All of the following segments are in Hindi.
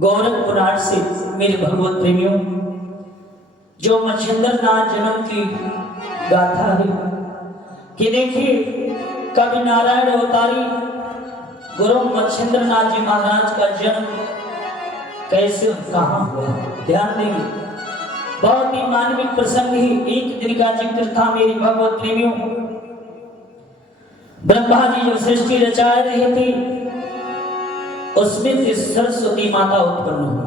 गोरखपुराण से मेरे भगवत प्रेमियों, जो मच्छिंद्र नाथ जन्म की गाथा है कि देखिए कवि नारायण अवतारी गुरु मच्छिंद्र नाथ जी महाराज का जन्म कैसे और कहाँ हुआ, ध्यान देंगे। बहुत ही मानविक प्रसंग ही एक दिन का जिक्र था मेरी भगवत प्रेमियों। ब्रह्मा जी जो सृष्टि रचा रहे थे उसमें से सरस्वती माता उत्पन्न हुई।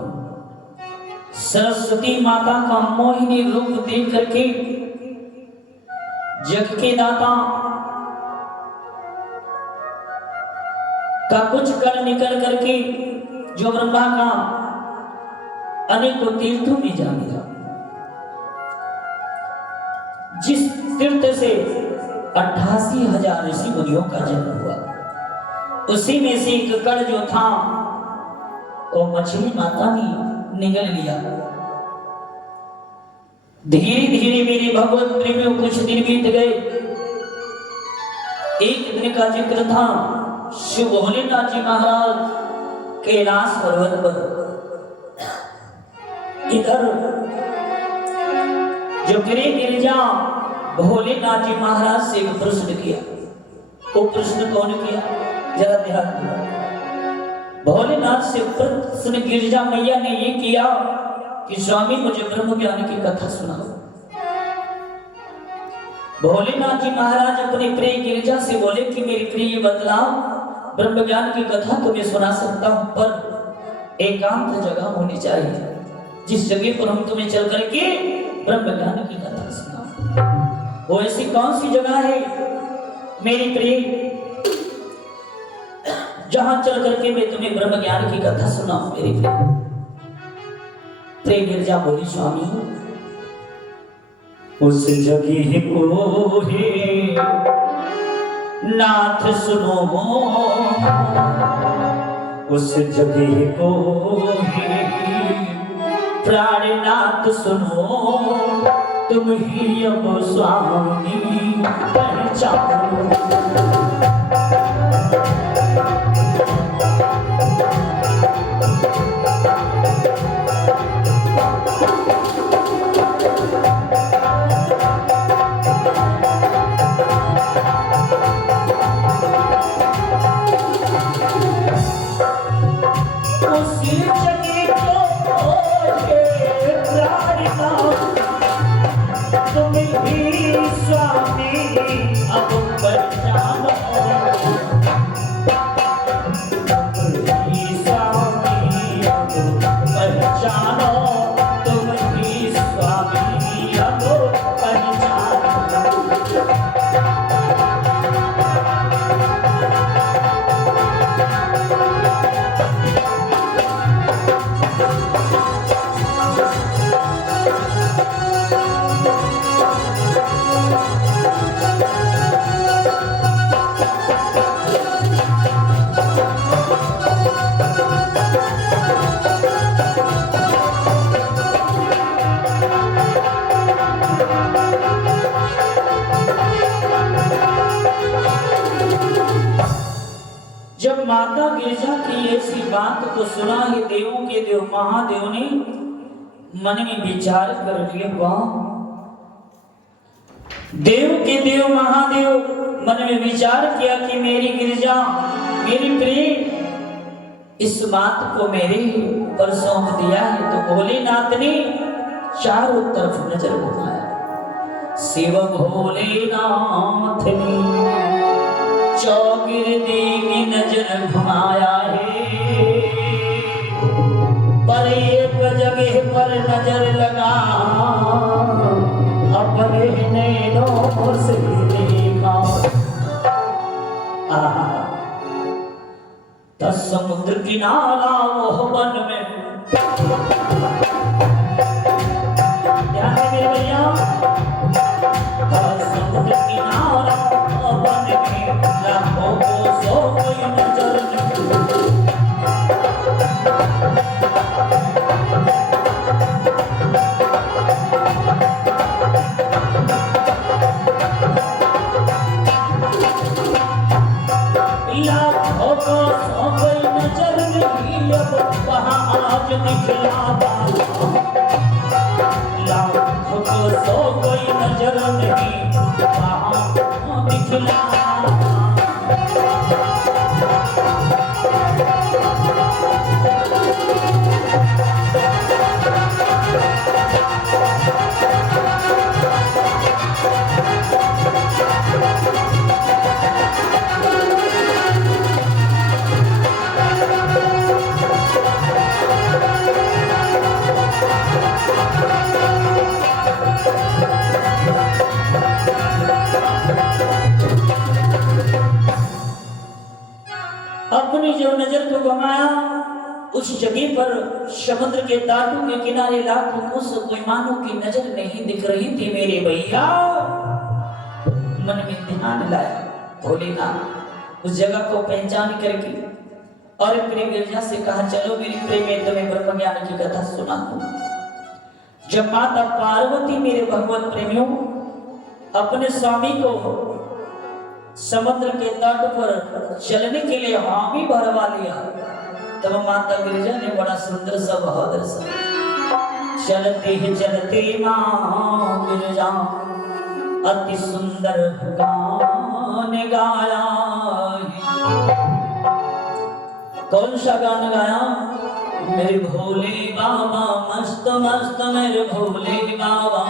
सरस्वती माता का मोहिनी रूप देख करके जग के दाता का कुछ कर निकल करके जो ब्रह्मा का अनेकों तीर्थों में जा मिला। जिस तीर्थ से 88,000 ऋषि मुनियों का जन्म हुआ, उसी में से एक कण जो था वो मछली माता ने निगल लिया। धीरे धीरे मेरे भगवत प्रेमियों कुछ दिन बीत गए। एक दिन का जिक्र था, शिव भोलेनाथ जी महाराज कैलाश पर्वत पर इधर जो गिरिजा भोलेनाथ जी महाराज से एक प्रश्न किया। वो प्रश्न कौन किया, जरा ध्यान दो। भोलेनाथ से प्रश्न गिरिजा मैया ने ये किया कि स्वामी मुझे ब्रह्म ज्ञान की कथा सुनाओ। भोलेनाथ जी महाराज अपने प्रिय गिरिजा से बोले कि मेरी प्रिय बतलाओ, ब्रह्म ज्ञान की कथा तुम्हें सुना सकता हूं, पर एकांत जगह होनी चाहिए जिस जगह पर हम तुम्हें चल करके ब्रह्म ज्ञान की कथा सुनाओ। वो ऐसी कौन सी जगह है मेरी प्रिय, जहां चल करके मैं तुम्हें ब्रह्म ज्ञान की कथा सुनाऊं। मेरी प्रिय गिरजा बोली, स्वामी उस जगह को है नाथ सुनो, उस जगह को है प्राणनाथ सुनो, तुम ही अब स्वामी पहचानो। जब माता गिरजा की ऐसी बात को सुना है, देवों के देव महादेव ने मन में विचार कर लिया। देव के देव महादेव मन में विचार किया कि मेरी गिरजा, मेरी प्रिय इस बात को मेरे पर सौंप दिया है। तो भोलेनाथ ने चारों तरफ नजर घुमाया। शिव भोलेनाथ ने चौगिरदी की नजर घुमाया है, पर एक जगह पर नजर लगा, अपने नैनों से देखा। दस समुद्र किनारा वो वन में, ध्यान में मेरे भैया, दस समुद्र किनारा वो वन में, लाखों को सो कोई नजर लाखों को सो कोई नजर नहीं अब वहाँ आज दिखलाता लाखों को सो कोई नजर नहीं वहाँ दिखलाता अपनी जब नजर को घुमाया उस जगह पर समुद्र के ताटू के किनारे लाखों कोस कोई मानो की नजर नहीं दिख रही थी मेरे भैया। मन में ध्यान लाया भोलेनाथ उस जगह को पहचान करके और प्रिय गिरजा से कहा चलो मेरी प्रेम में तुम्हें ब्रह्म ज्ञान की कथा सुना दूं। जब माता पार्वती मेरे भगवत प्रेमियों अपने स्वामी को समुद्र के तट पर चलने के लिए हामी भरवा लिया तब माता गिरिजा ने बड़ा सुंदर सा बहादुर सा चलते मां गिरिजा अति सुंदर गान गाया। कौन सा गान गाया? मेरे भोले बाबा मस्त मस्त मेरे भोले बाबा।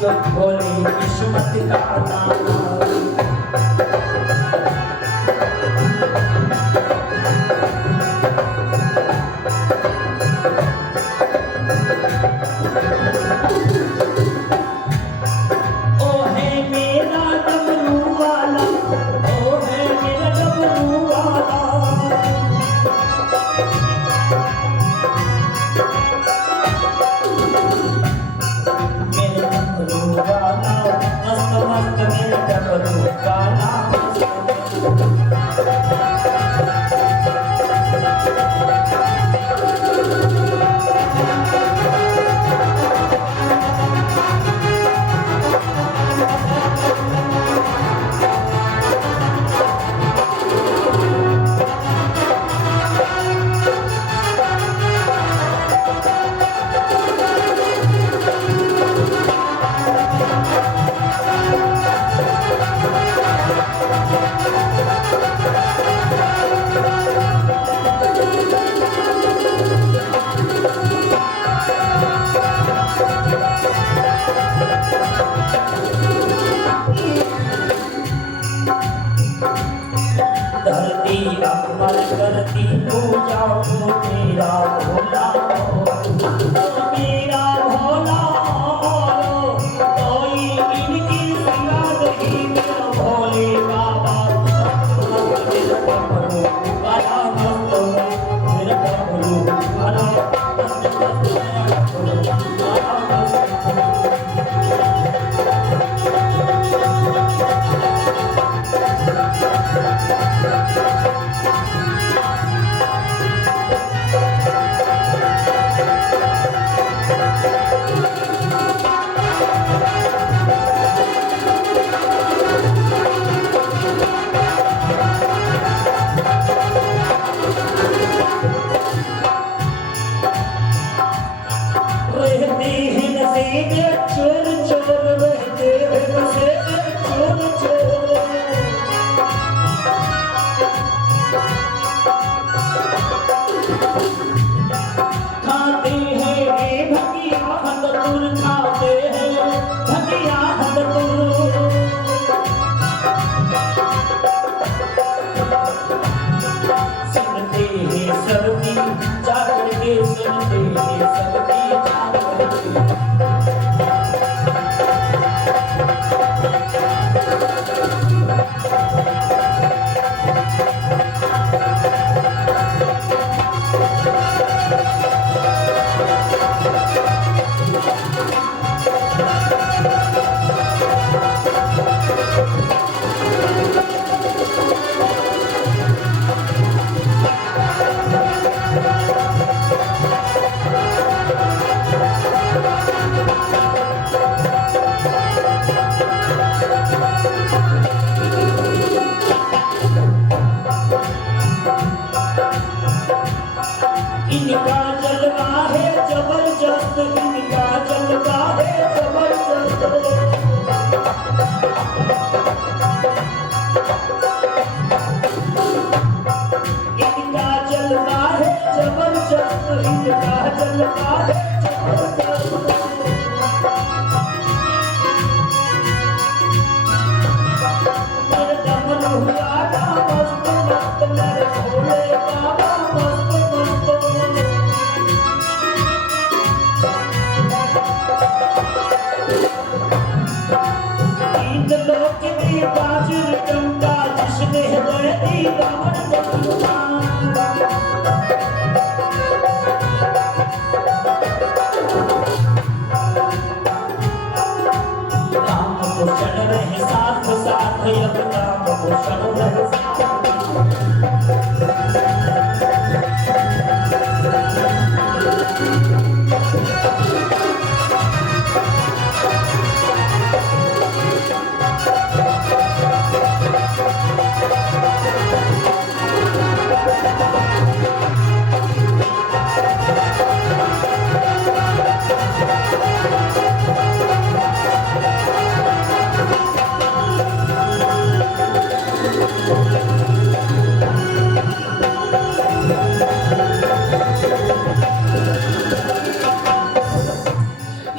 जो भोले किस्मत का ताना मस्त मस्त मेरे डमरू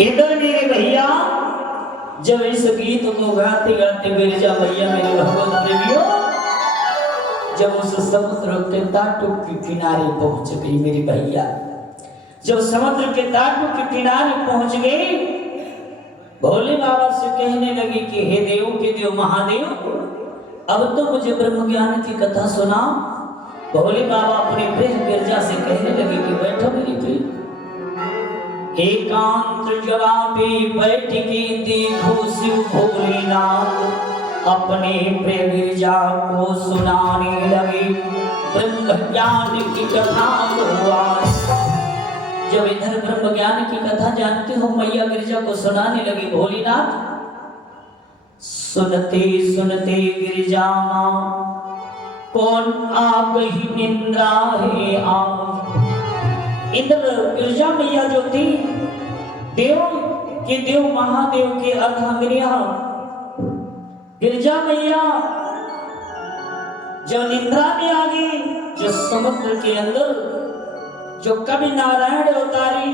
इधर मेरे भैया जब इस गीत को गाते गाते बिरजा भैया मेरे भगवत प्रेमियों जब उस समुद्र के तट के किनारे पहुंच गई मेरी भैया, जब समुद्र के तट के किनारे पहुंच गई भोले बाबा से कहने लगी कि हे देव के देव महादेव अब तो मुझे ब्रह्म ज्ञान की कथा सुना। भोले बाबा अपने प्रिय गिरजा से कहने लगे कि बैठो मेरी प्रिय। एकांत जवाबे बैठ के देखो शिव भोलेनाथ अपने प्रिय गिरजा को सुनाने लगे ब्रह्म ज्ञान की कथा हुआ। जब इधर ब्रह्म ज्ञान की कथा जानते हो मैया गिरजा को सुनाने लगी भोलेनाथ। सुनते सुनते गिरजा मां कौन आ गई निंद्रा है आ। इधर गिरजा मैया जो थी देव के देव महादेव के अर्धांगिनिया गिरजा मैया जो निंद्रा में आ गई, जो समुद्र के अंदर जो कवि नारायण अवतारी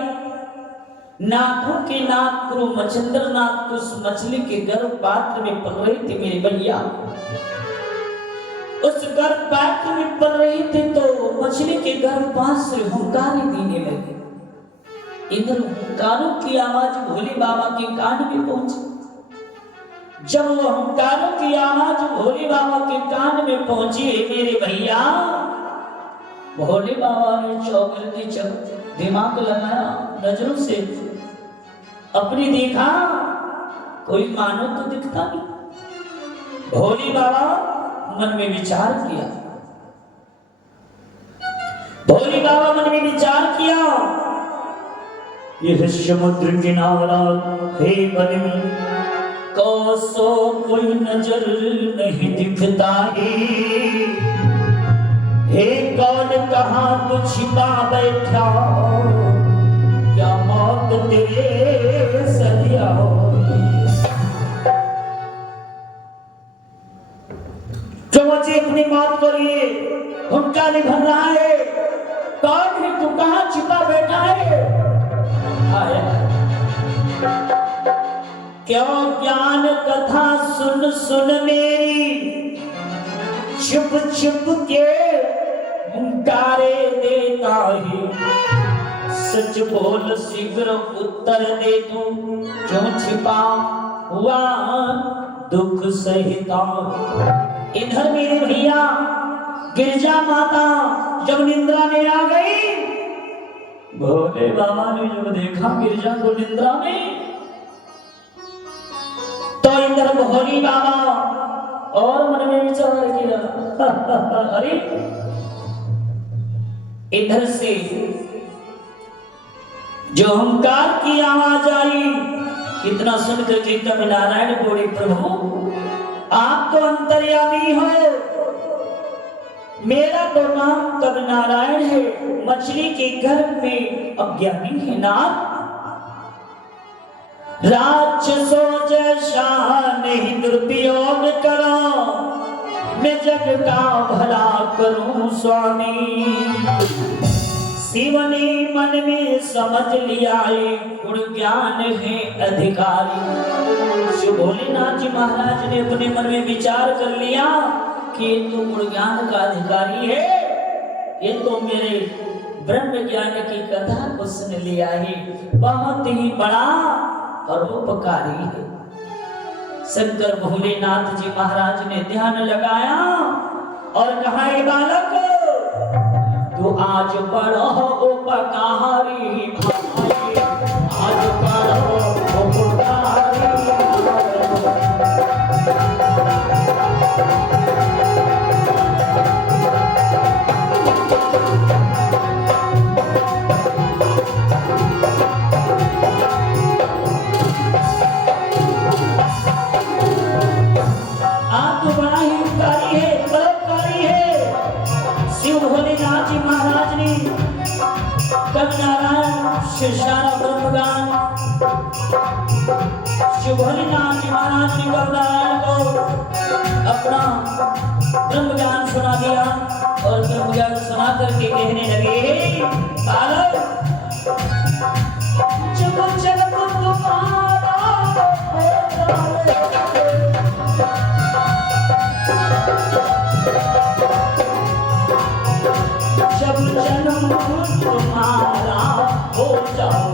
नाथों के नाथ गुरु मच्छिंद्र नाथ उस मछली के गर्भ पात्र में पल रही थी मेरे भैया। उस गर्भ पात्र में पल रही थी तो मछली के गर्भपात से हुंकारे देने लगे। इधर हुंकारों की आवाज भोले बाबा के कान में पहुंची। जब वो हुंकारों की आवाज भोले बाबा के कान में पहुंची मेरे भैया भोले बाबा ने चौगिरती दिमाग लगाया, नजरों से अपनी देखा कोई मानव तो दिखता नहीं। भोले बाबा मन में विचार किया, भोले बाबा मन में विचार किया यह समुद्र किनारा है बन में कोसो कोई नजर नहीं दिखता है कौन कहां तो छिपा बैठा क्या मौत तेरे सदिया जो मुझे अपनी मौत पर ये हुक्का नहीं भर रहा है। कौन है तू कहां छिपा बैठा है। क्यों ज्ञान कथा सुन सुन मेरी छुप छुप के हुंकारे देता है। सच बोल शीघ्र उत्तर दे तू क्यों छिपा हुआ दुख सहिता। इधर मेरे भैया गिरजा माता जब निंद्रा में आ गई, भोले बाबा ने जब देखा गिरजा को निंद्रा में तो इधर भोले बाबा और मन में विचार किया अरे इधर से जो हुंकार की आवाज आई इतना सुनकर के कवि नारायण बोले प्रभु आप तो अंतर्यामी हो, मेरा तो नाम कवि नारायण है, मछली के गर्भ में अज्ञानी है नाथ। राक्षसों जैसा नहीं दुरुपयोग करो, मैं जग का भला करूं स्वामी। शिव ने मन में समझ लिया ये गुण ज्ञान है अधिकारी। शिव भोलेनाथ जी महाराज ने अपने मन में विचार कर लिया कि ये तो गुण ज्ञान का अधिकारी है, ये तो मेरे ब्रह्म ज्ञान की कथा को सुन लिया है, बहुत ही बड़ा परोपकारी है। शंकर भोलेनाथ जी महाराज ने ध्यान लगाया और कहा, हे बालक तू आज पढ़ो उपकारी भाई, आज पढ़ो उपकारी। आप तो बड़ा ही उपकारी है, परोपकारी है। शिव भोलेनाथ जी महाराज ने कवि नारायण शिवशारा ब्रह्मगान, शिव भोलेनाथ जी महाराज ने कवि नारायण को अपना ब्रह्म ज्ञान सुना दिया और ब्रह्म ज्ञान सुना करके कहने लगे, बालक जब जन्म तुम्हारा जब जन्म तुम्हारा हो जाओ,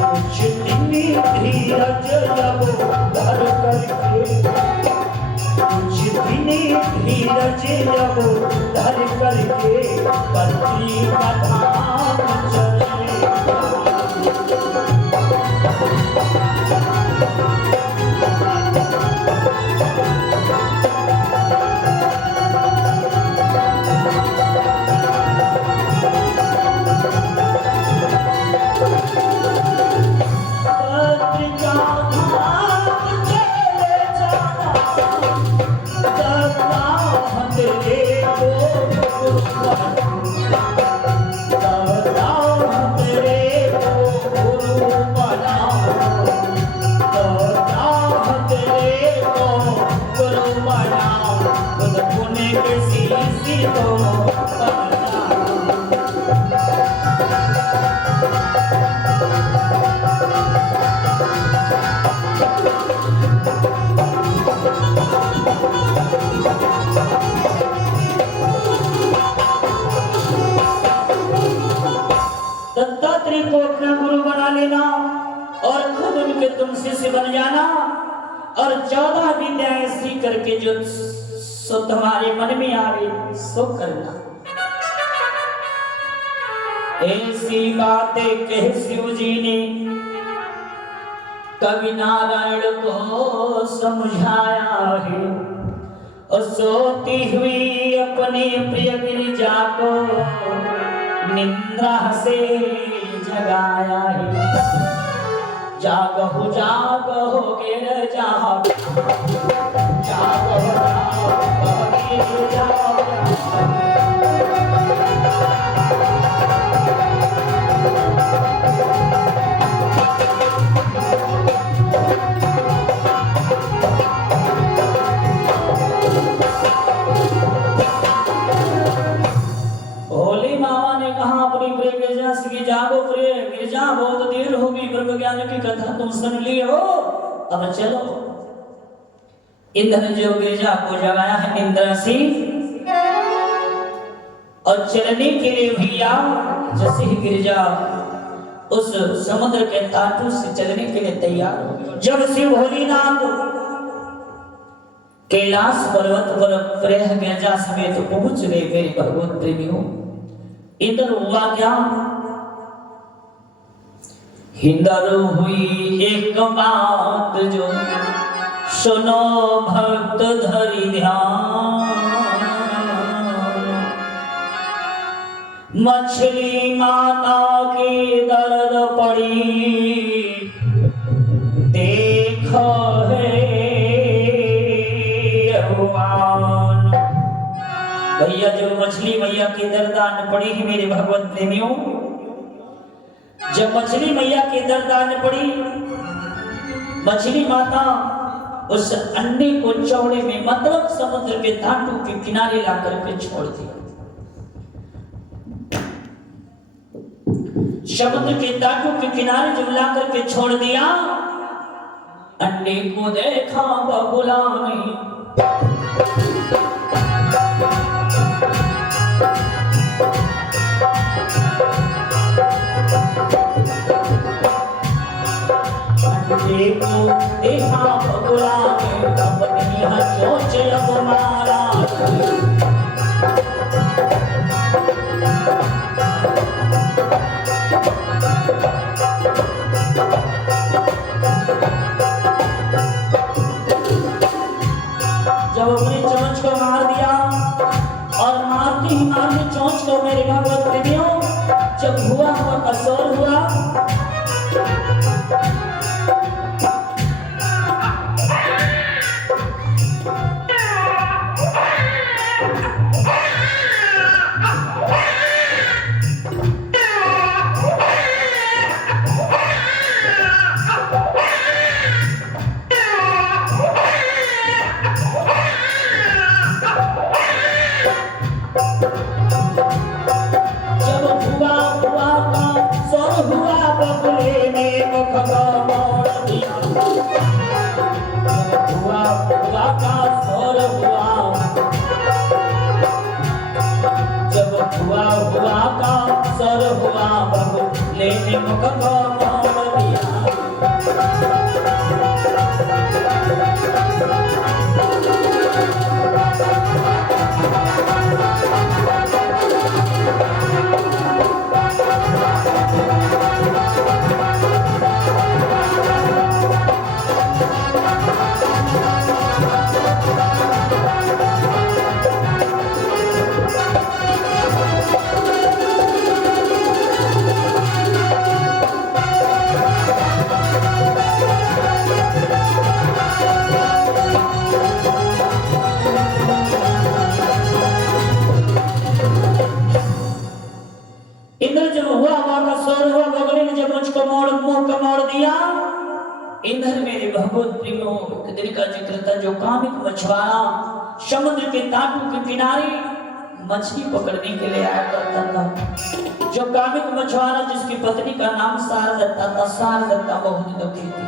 कुछ दिन धीरज जब धर करके, कुछ दिन धीरज जब धर करके पृथ्वी का धाम चलेगा। दत्तात्रेय को अपना गुरु बना लेना और खुद उनके तुम शिष्य बन जाना और 14 विद्याएं सीख करके जो सो तुम्हारे मन में आवे सो करना। ऐसी बातें कह शिव जी ने कवि नारायण को समझाया है और सोती हुई अपने प्रिय गिरिजा को निंद्रा से जगाया है। जागो जागो गिरजा, जागो जागो गिरजा। जागो प्रिय गिरजा, बहुत देर होगी, ब्रह्म ज्ञान की कथा तुम सुन ली हो, अब चलो। इंद्र ने जो गिरजा को जगाया है इंद्रासी और चलने के लिए भैया जैसे ही गिरजा उस समुद्र के तटों से चलने के लिए तैयार हो, जब शिव भोलेनाथ कैलाश पर्वत पर प्रह गिरजा समेत पहुंच गए मेरे भगवत प्रेमियों, इधर हुआ क्या? हिंदर हुई एक बात जो सुनो भक्त धरि ध्यान, मछली माता की दर्द पड़ी देखो है भगवान। भैया जो मछली मैया की दर्दान पड़ी ही मेरे भगवत प्रेमियों, जब मछली मैया की दर्दान पड़ी, मछली माता उस अंडे को चौड़े में मतलब समुद्र के घाटों के किनारे ला करके छोड़ दिया। समुद्र के तटों के किनारे जब ला करके छोड़ दिया, अंडे को देखा बगुला ने, अंडे को देखा बगुला ने, अपनी चोंच अब मारा। जब अपनी चोंच को मार दिया और मारते ही मारते चोंच को मेरे भगवत प्रेमियों, जब हुआ हुआ कसौर हुआ, लेने मुख को मोड़ दिया। इधर मेरे भगवत प्रेमियों के दिन का जिक्र था, जो कामिक मछुआरा समुद्र के तटों के किनारे मछली पकड़ने के लिए आया करता था। जो कामिक मछुआरा जिसकी पत्नी का नाम सारदत्ता था। सारदत्ता बहुत दुखी थी।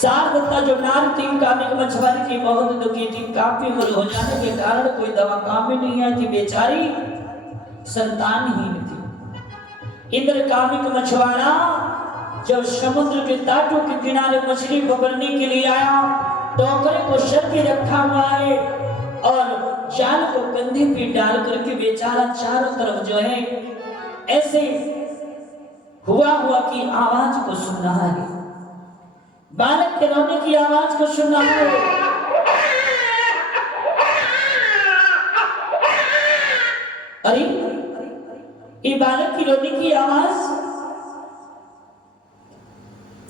सारदत्ता जो नाम थी कामिक मछुआरे की बहुत दुखी थी। काफी उम्र हो जाने के कारण कोई दवा काम में नहीं आई थी, बेचारी संतानहीन थी। इंद्र कामिक मछुआरा जब समुद्र के तटों के किनारे मछली पकड़ने के लिए आया, टोकरे को सर पे रखा हुआ है और जाल को कंधे पे डाल करके बेचारा चारों तरफ जो है ऐसे हुआ की आवाज को सुन रहा है, बालक के रोने की आवाज को सुन रहा है। अरे ये बालक की रोने की आवाज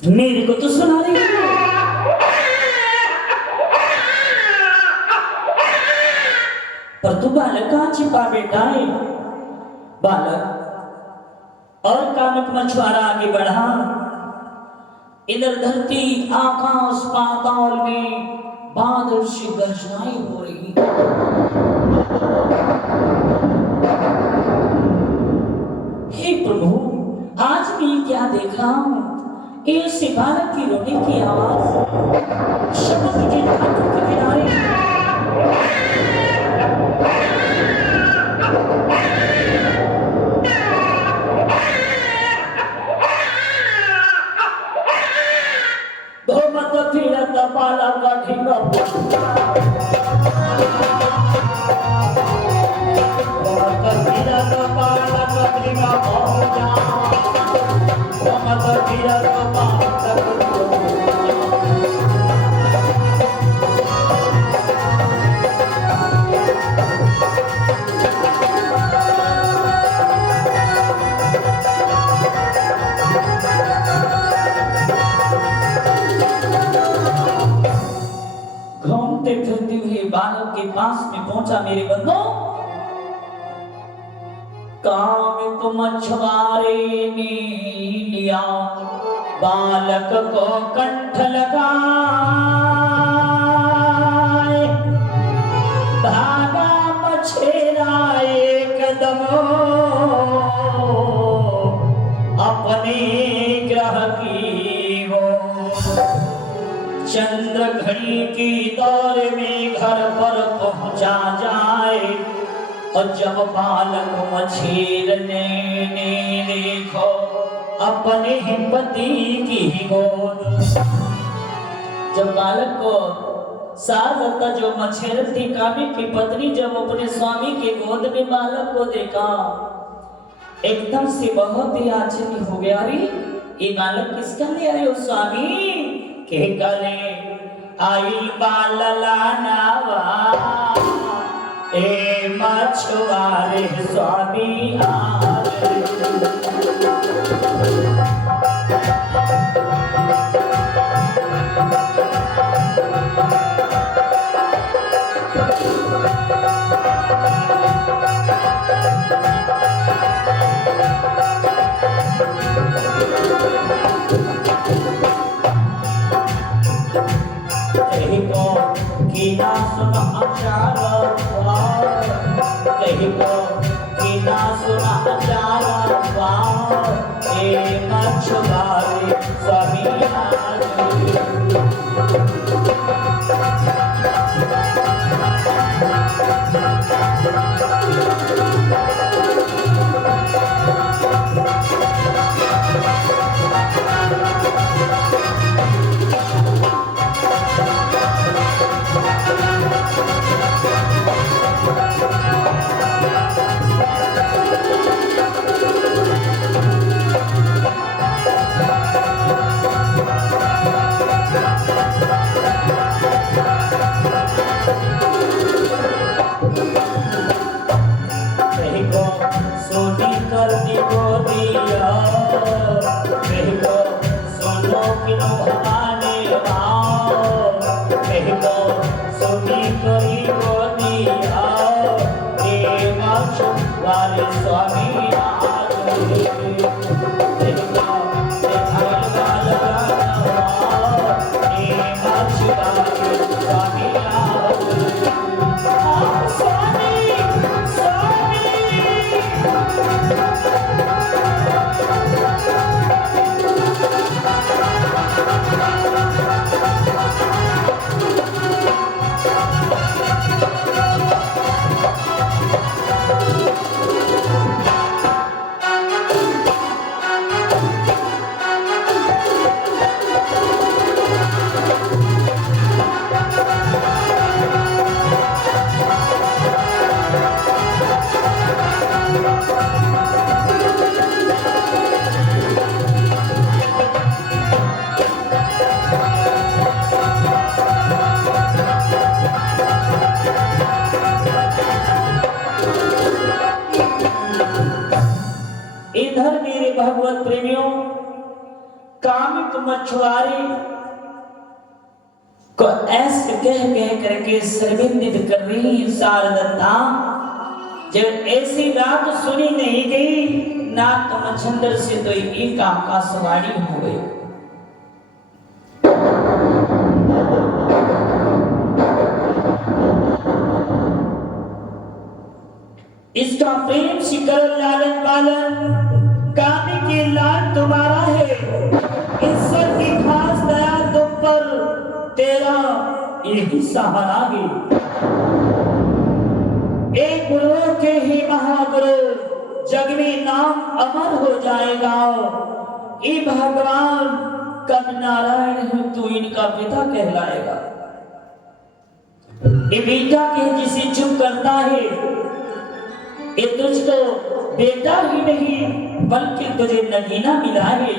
मेरे को तो सुना रही है, पर तू बालक कहां छिपा बेटा है? बालक और कामिक मछुआरा आगे बढ़ा। इधर धरती आकाश पाताल में बादल से गर्जनाएं हो रही। हे प्रभु, आज मैं क्या देख रहा हूं? ऐसे बालक की रोने की आवाज समुद्र के तटों के किनारे। दो मत फिरत बालक ढींगा, घूमते फिरते हुए बालक के पास में पहुंचा। मेरे बंधु, कामिक मछुआरे ने लिया बालक को कंठ लगाए, भागा मछेरा एकदम स्वर में घर पर पहुंचा जाए। और जब बालक मछेरने ने देखो अपने ही पति की गोद, जब बालक को सारलता जो मछेर थी कामी की पत्नी जब अपने स्वामी के गोद में बालक को देखा एकदम से बहुत ही आश्चर्य हो गया। अरे ये बालक किसका ले आए हो स्वामी? के करे आई बालला नावा ए मछुआरे स्वामी आरे। कीना सुना अचार कहीं को कीना सुना अचार ए मछुआरे स्वामी भगवत प्रेमियों कामिक मछुआरे को ऐसे कह करके शर्मिंदित कर रही शारदत्ता। जब ऐसी बात सुनी नहीं गई ना तो मच्छंदर से तो एक आकाशवाणी हो गई। इसका प्रेम शिकर लालन पालन कामी के लाल तुम्हारा है। ईश्वर की खास दया तुम पर तेरा यही सहारा है। एक गुरु के ही महागुरु जग में नाम अमर हो जाएगा। ये भगवान कब नारायण है तू इनका पिता कहलाएगा। ये बेटा के जिसे चुप करता है ये तुझको बेटा ही नहीं बल्कि तुझे नगीना मिला है।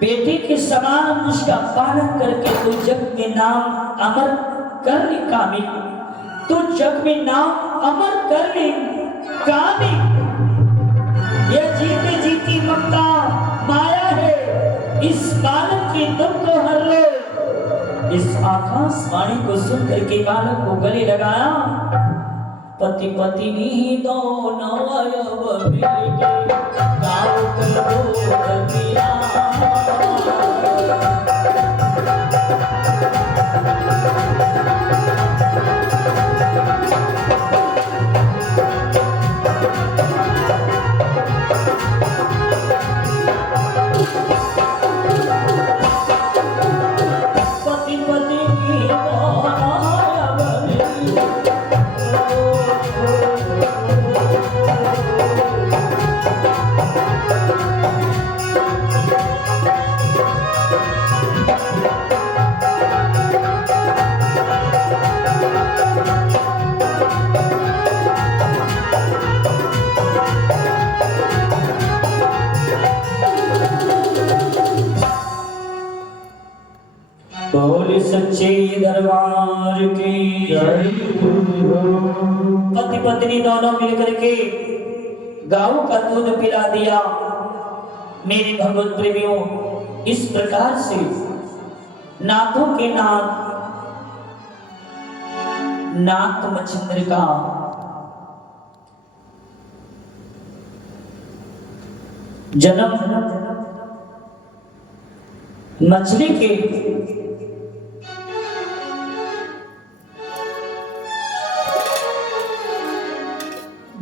बेटे के समान उसका पालन करके तू जग में नाम अमर कर ले कामी। तू जग में नाम अमर कर ले कामी। यह जीते जीती ममता माया है। इस बालक की दुख को हर लो। इस आकाशवाणी को सुन करके बालक को गले लगाया। पति पत्नी दोनों अब मिलके गाँव कर दिया। पति पत्नी सच्चे दरबार की पति पत्नी दोनों मिलकर के गायों का दूध पिला दिया। मेरे भगवत प्रेमियों, इस प्रकार से नाथों के नाथ मच्छिंद्र का जन्म मछली के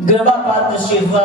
गर्भापात्र से हुआ।